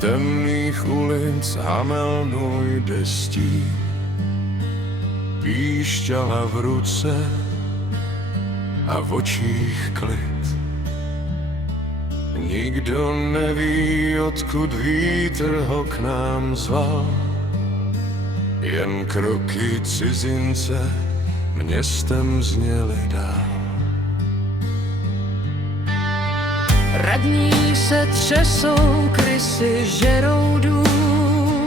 temných ulic Hamelnu jde stí, píšťala v ruce a v očích klid. Nikdo neví, odkud vítr ho k nám zval, jen kroky cizince městem zněly dál. Radní se třesou, krysy žerou dům,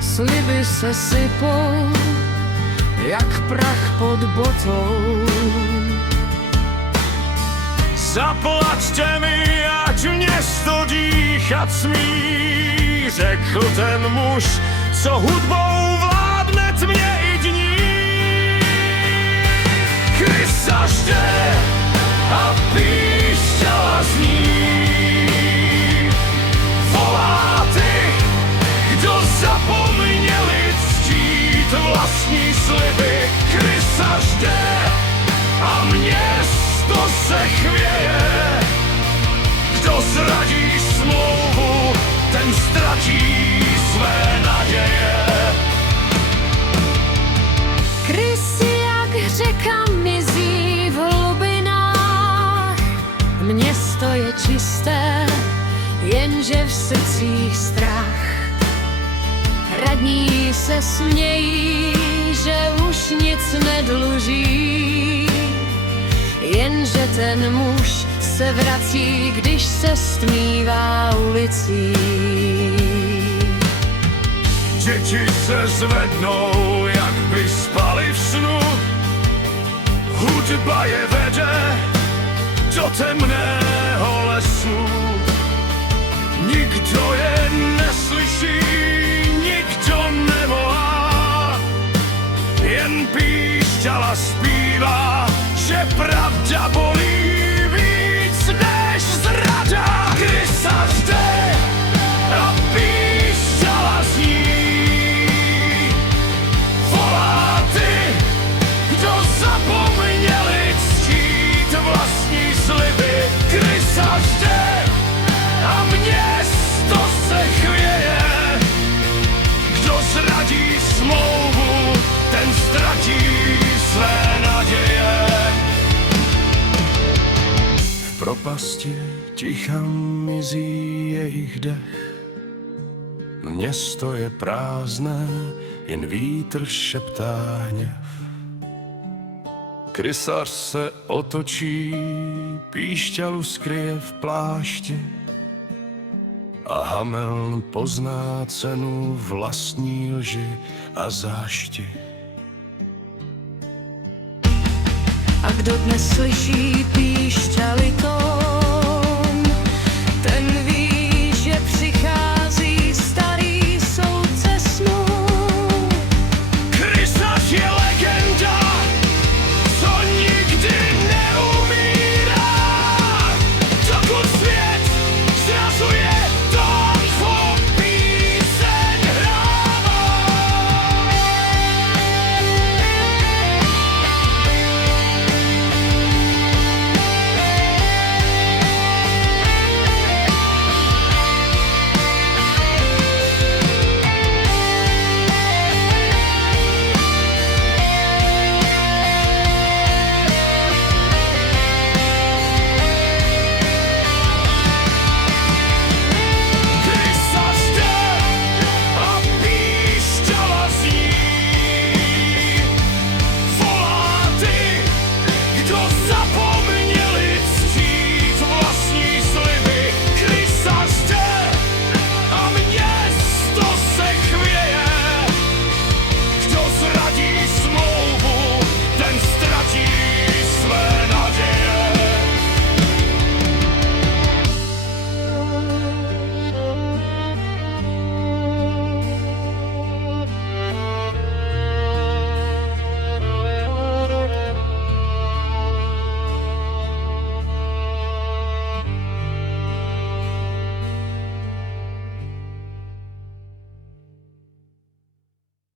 sliby se sypou, jak prach pod botou. Zaplaťte mi, ať město dýchat smí, řekl ten muž, co hudbou vládne tmě i dní. Krysa žde a píšťala zní, volá ty, kdo zapomněli ctít vlastní sliby. Krysa žde a město se chvěje, kdo zradí smlouvu, ten ztratí své naděje. Krysy jak řeka mizí v hlubinách, město je čisté, jenže v srdcích strach. Radní se smějí, že už nic nedluží, jenže ten muž se vrací, když se stmívá ulicí. Děti se zvednou, jak by spali v snu, hudba je vede do temného lesu. Nikdo je neslyší, nikdo nevolá, jen píšťala zpívá, že pravda bolí víc než zrada. Krysa žde a píšťala zní, volá ty, kdo zapomněli ctít vlastní sliby. Krysa žde a město se chvěje, kdo zradí smlouvu, ten ztratí své naděje. V propasti ticha mizí jejich dech, město je prázdné, jen vítr šeptá hněv. Krysař se otočí, píšťalu skryje v plášti a Hameln pozná cenu vlastní lži a zášti. A kdo dnes slyší píšťaly to,